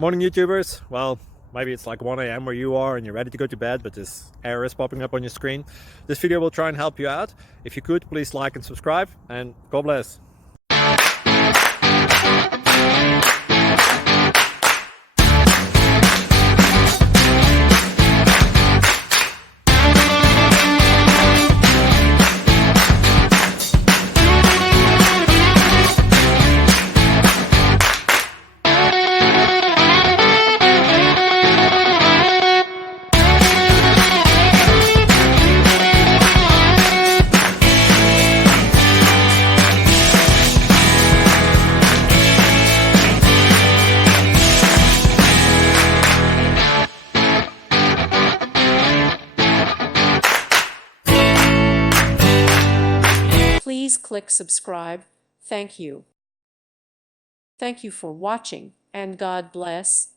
Morning YouTubers. Well, maybe it's like 1 a.m. where you are and you're ready to go to bed, but this error is popping up on your screen. This video will try and help you out. If you could, please like and subscribe, and God bless. Please click subscribe. Thank you. Thank you for watching, and God bless.